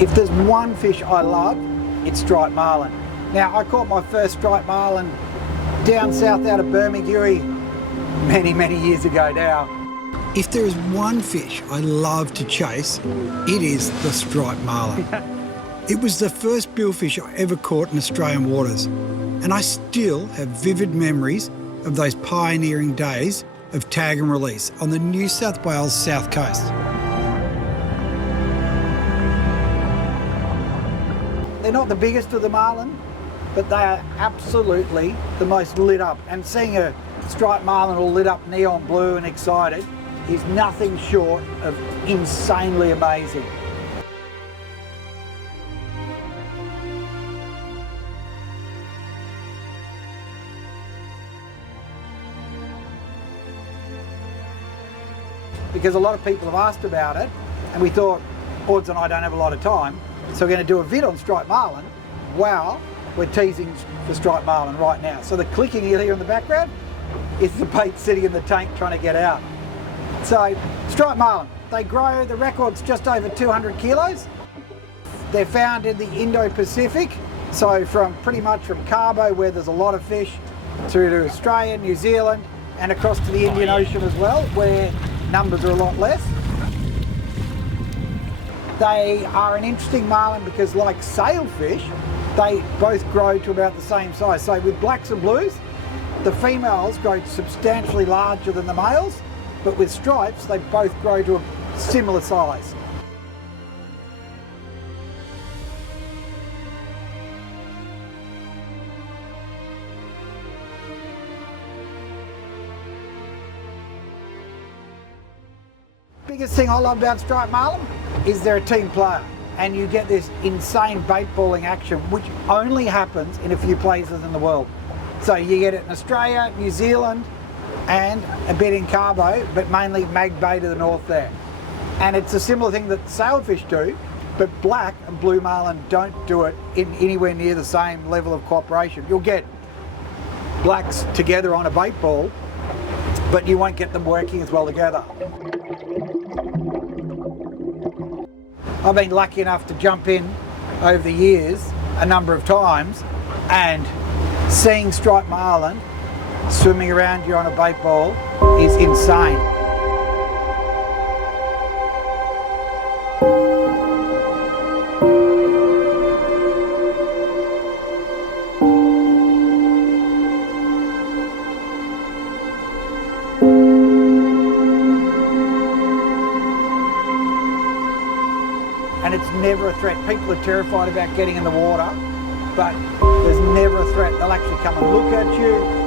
If there's one fish I love, it's striped marlin. Now, I caught my first striped marlin down south out of Bermagui many years ago now. If there is one fish I love to chase, it is the striped marlin. It was the first billfish I ever caught in Australian waters, and I still have vivid memories of those pioneering days of tag and release on the New South Wales south coast. They're not the biggest of the marlin, but they are absolutely the most lit up. And seeing a striped marlin all lit up neon blue and excited is nothing short of insanely amazing. Because a lot of people have asked about it, and we thought, Odds and I don't have a lot of time, so we're going to do a vid on striped marlin. Wow, we're teasing for striped marlin right now. So the clicking you hear in the background is the bait sitting in the tank trying to get out. So striped marlin, they grow, the record's just over 200 kilos. They're found in the Indo-Pacific, so pretty much from Cabo, where there's a lot of fish, through to Australia, New Zealand, and across to the Indian Ocean as well, where numbers are a lot less. They are an interesting marlin because, like sailfish, they both grow to about the same size. So with blacks and blues, the females grow substantially larger than the males, but with stripes, they both grow to a similar size. Biggest thing I love about striped marlin is they're a team player, and you get this insane bait balling action which only happens in a few places in the world. So you get it in Australia, New Zealand, and a bit in Cabo, but mainly Mag Bay to the north there. And it's a similar thing that sailfish do, but black and blue marlin don't do it in anywhere near the same level of cooperation. You'll get blacks together on a bait ball, but you won't get them working as well together. I've been lucky enough to jump in over the years a number of times, and seeing striped marlin swimming around you on a bait ball is insane. And it's never a threat. People are terrified about getting in the water, but there's never a threat. They'll actually come and look at you.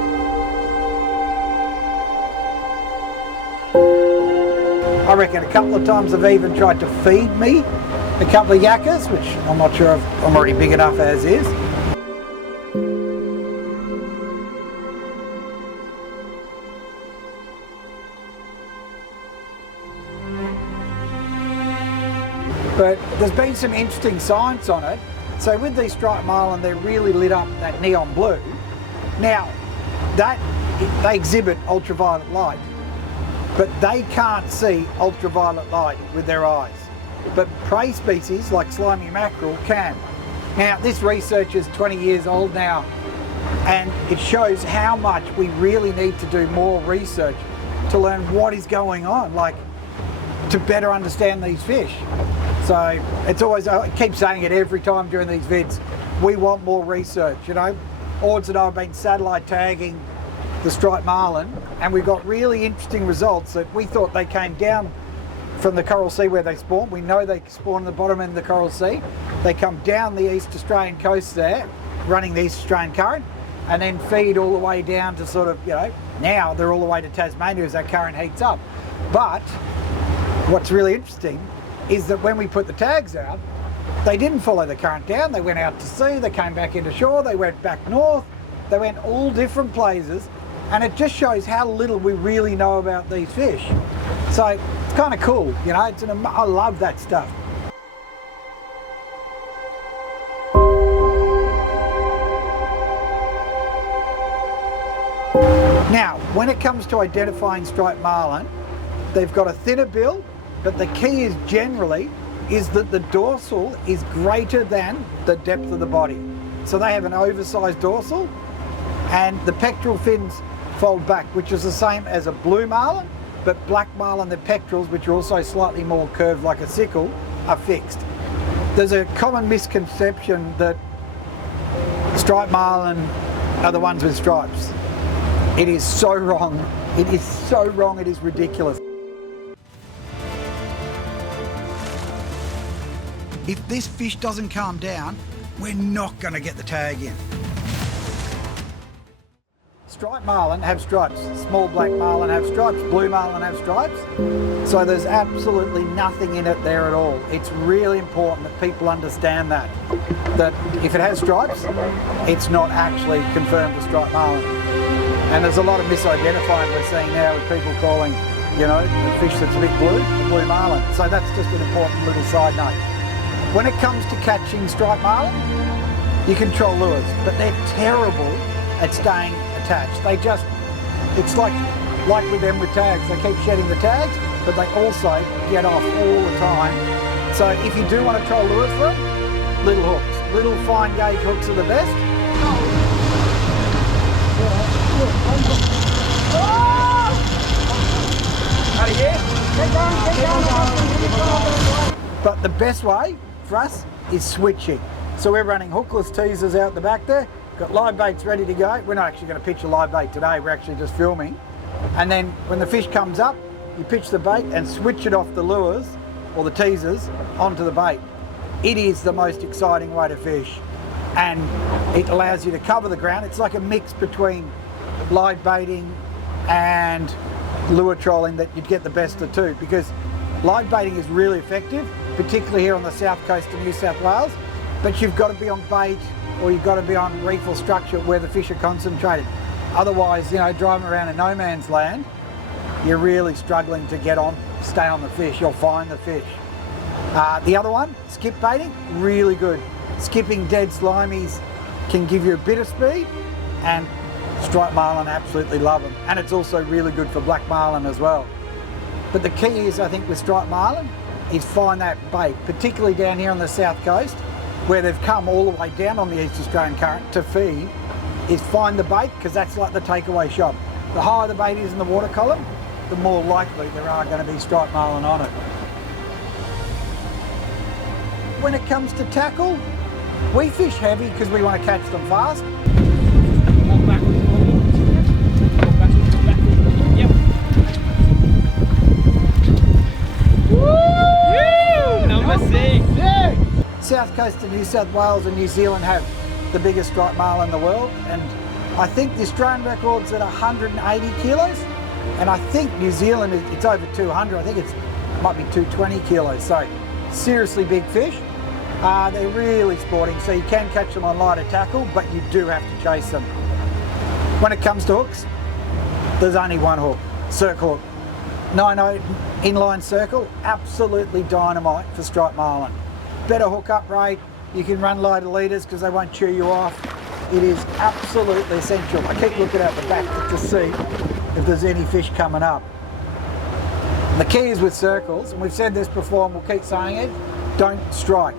I reckon a couple of times they've even tried to feed me a couple of yakkers, which I'm not sure if I'm already big enough as is. But there's been some interesting science on it. So with these striped marlin, they're really lit up that neon blue. Now, they exhibit ultraviolet light, but they can't see ultraviolet light with their eyes. But prey species like slimy mackerel can. Now, this research is 20 years old now, and it shows how much we really need to do more research to learn what is going on, like to better understand these fish. So it's always, I keep saying it every time during these vids, we want more research, you know. Odds and I have been satellite tagging the striped marlin, and we've got really interesting results that we thought they came down from the Coral Sea where they spawn. We know they spawn in the bottom end of the Coral Sea. They come down the East Australian coast there, running the East Australian current, and then feed all the way down to sort of, you know, now they're all the way to Tasmania as that current heats up. But what's really interesting is that when we put the tags out, they didn't follow the current down. They went out to sea, they came back into shore, they went back north, they went all different places, and it just shows how little we really know about these fish. So it's kind of cool, you know, I love that stuff. Now, when it comes to identifying striped marlin, they've got a thinner bill, but the key is generally is that the dorsal is greater than the depth of the body. So they have an oversized dorsal, and the pectoral fins fold back, which is the same as a blue marlin, but black marlin, the pectorals, which are also slightly more curved like a sickle, are fixed. There's a common misconception that striped marlin are the ones with stripes. It is so wrong. It is so wrong, it is ridiculous. If this fish doesn't calm down, we're not going to get the tag in. Striped marlin have stripes, small black marlin have stripes, blue marlin have stripes. So there's absolutely nothing in it there at all. It's really important that people understand that if it has stripes, it's not actually confirmed as striped marlin. And there's a lot of misidentifying we're seeing now with people calling, you know, the fish that's a bit blue marlin. So that's just an important little side note. When it comes to catching striped marlin, you control lures, but they're terrible at staying attached. They just, it's like with them with tags, they keep shedding the tags, but they also get off all the time. So if you do want to try lures for them, little hooks, little fine gauge hooks are the best. But the best way for us is switching. So we're running hookless teasers out the back there, got live baits ready to go. We're not actually going to pitch a live bait today, we're actually just filming. And then when the fish comes up, you pitch the bait and switch it off the lures or the teasers onto the bait. It is the most exciting way to fish, and it allows you to cover the ground. It's like a mix between live baiting and lure trolling that you'd get the best of two, because live baiting is really effective, particularly here on the south coast of New South Wales, but you've got to be on bait or you've got to be on reef or structure where the fish are concentrated. Otherwise, you know, driving around in no man's land, you're really struggling to get on, stay on the fish. You'll find the fish. The other one, skip baiting, really good. Skipping dead slimies can give you a bit of speed, and striped marlin absolutely love them. And it's also really good for black marlin as well. But the key is, I think, with striped marlin, is find that bait, particularly down here on the south coast, where they've come all the way down on the East Australian current to feed, is find the bait, because that's like the takeaway shop. The higher the bait is in the water column, the more likely there are going to be striped marlin on it. When it comes to tackle, we fish heavy because we want to catch them fast. Walk backwards. Walk backwards. Yep. Woo! Number 6. South coast of New South Wales and New Zealand have the biggest striped marlin in the world, and I think the Australian record's at 180 kilos, and I think New Zealand, it's over 200. I think it might be 220 kilos, so seriously big fish. They're really sporting, so you can catch them on lighter tackle, but you do have to chase them. When it comes to hooks, there's only one hook, circle hook. 9/0 inline circle, absolutely dynamite for striped marlin. Better hook up rate, you can run lighter leaders because they won't chew you off. It is absolutely essential. I keep looking out the back to see if there's any fish coming up. The key is with circles, and we've said this before and we'll keep saying it, don't strike.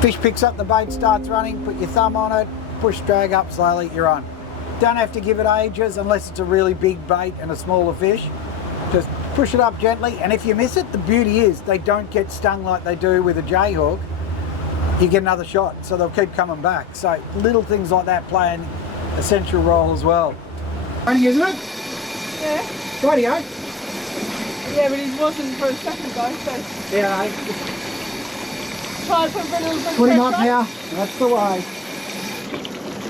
Fish picks up the bait, starts running, put your thumb on it, push drag up slowly, you're on. Don't have to give it ages unless it's a really big bait and a smaller fish. Just push it up gently, and if you miss it, the beauty is they don't get stung like they do with a J hook. You get another shot, so they'll keep coming back. So little things like that play an essential role as well. Running, isn't it? Yeah. Rightio. Yeah, but he wasn't for a second though, so... Yeah, Try to put a little bit of 20 pressure knots on. now, that's the way.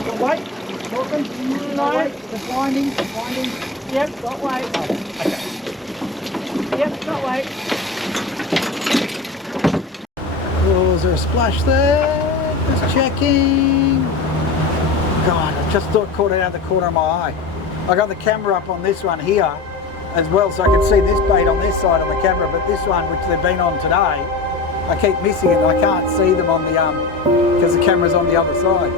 Got weight? Talking? No. Weight? Just winding? Yep, got weight. Oh, okay. Yep, got weight. Oh, is there a splash there? Just checking. God, I just caught it out of the corner of my eye. I got the camera up on this one here as well, so I can see this bait on this side on the camera, but this one, which they've been on today, I keep missing it. I can't see them on the because the camera's on the other side.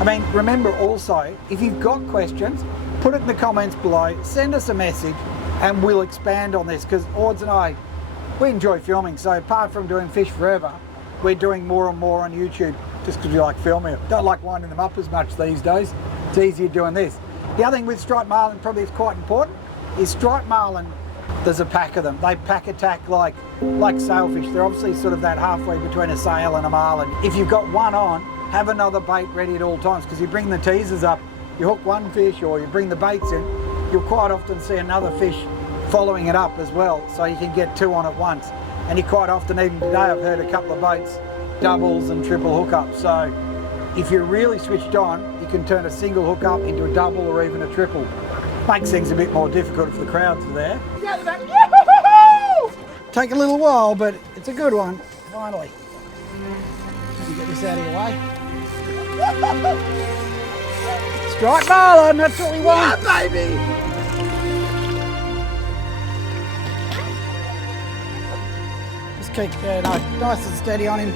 I mean, remember also, if you've got questions, put it in the comments below, send us a message. and we'll expand on this because Ords and I, we enjoy filming. So apart from doing Fish Forever, we're doing more and more on YouTube just because we like filming it. Don't like winding them up as much these days. It's easier doing this. The other thing with striped marlin probably is quite important is striped marlin, there's a pack of them. They pack attack like sailfish. They're obviously sort of that halfway between a sail and a marlin. If you've got one on, have another bait ready at all times because you bring the teasers up, you hook one fish or you bring the baits in, you'll quite often see another fish following it up as well, so you can get two on at once. And you quite often, even today, I've heard a couple of boats, doubles and triple hookups. So if you're really switched on, you can turn a single hookup into a double or even a triple. Makes things a bit more difficult if the crowds are there. Take a little while, but it's a good one, finally. Let me get this out of your way. Striped marlin, that's what we want. Yeah, baby! Just keep nice and steady on him.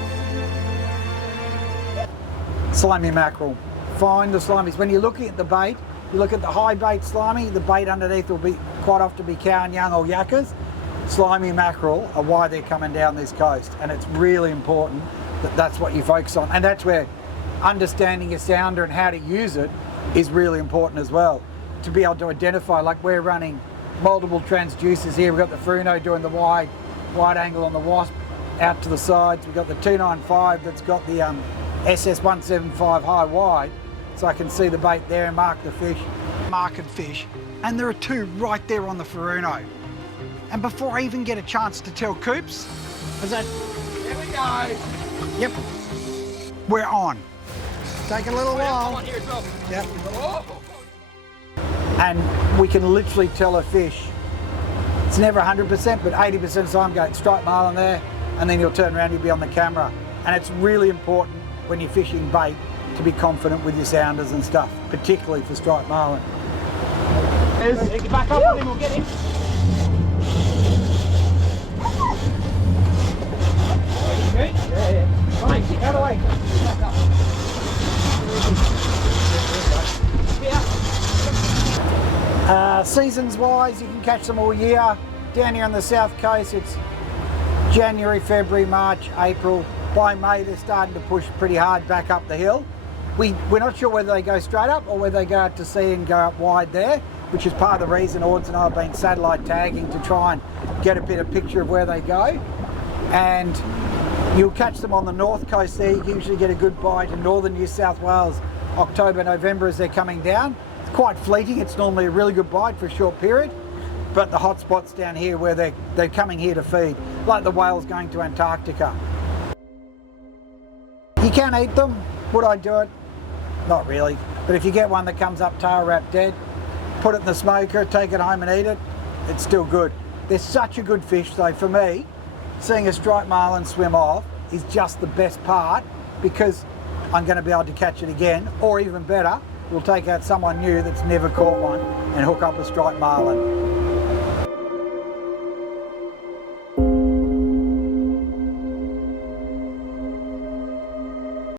Slimy mackerel. Find the slimies. When you're looking at the bait, you look at the high bait slimy, the bait underneath will be quite often be cow and young or yuccas. Slimy mackerel are why they're coming down this coast, and it's really important that that's what you focus on, and that's where understanding your sounder and how to use it is really important as well, to be able to identify. Like we're running multiple transducers here. We've got the Fruno doing the wide angle on the wasp out to the sides. We've got the 295 that's got the SS175 high wide, so I can see the bait there and mark the fish. Marked fish, and there are two right there on the Fruno. And before I even get a chance to tell Coops, is that? Here we go. Yep, we're on. Take a little while. I'm on here as well. Yep. Oh. And we can literally tell a fish. It's never 100%, but 80% of the time go striped marlin there, and then you'll turn around, you'll be on the camera. And it's really important when you're fishing bait to be confident with your sounders and stuff, particularly for striped marlin. Get back up and then we'll get him. Yeah. Right, out of the way. Seasons wise, you can catch them all year. Down here on the south coast, it's January, February, March, April. By May, they're starting to push pretty hard back up the hill. We're not sure whether they go straight up or whether they go out to sea and go up wide there, which is part of the reason Ords and I have been satellite tagging to try and get a bit of picture of where they go. And you'll catch them on the north coast there. You usually get a good bite in northern New South Wales, October, November as they're coming down. It's quite fleeting. It's normally a really good bite for a short period. But the hot spots down here where they're coming here to feed, like the whales going to Antarctica. You can eat them. Would I do it? Not really. But if you get one that comes up tail wrapped dead, put it in the smoker, take it home and eat it, it's still good. They're such a good fish though. For me, seeing a striped marlin swim off is just the best part, because I'm going to be able to catch it again, or even better, we'll take out someone new that's never caught one and hook up a striped marlin.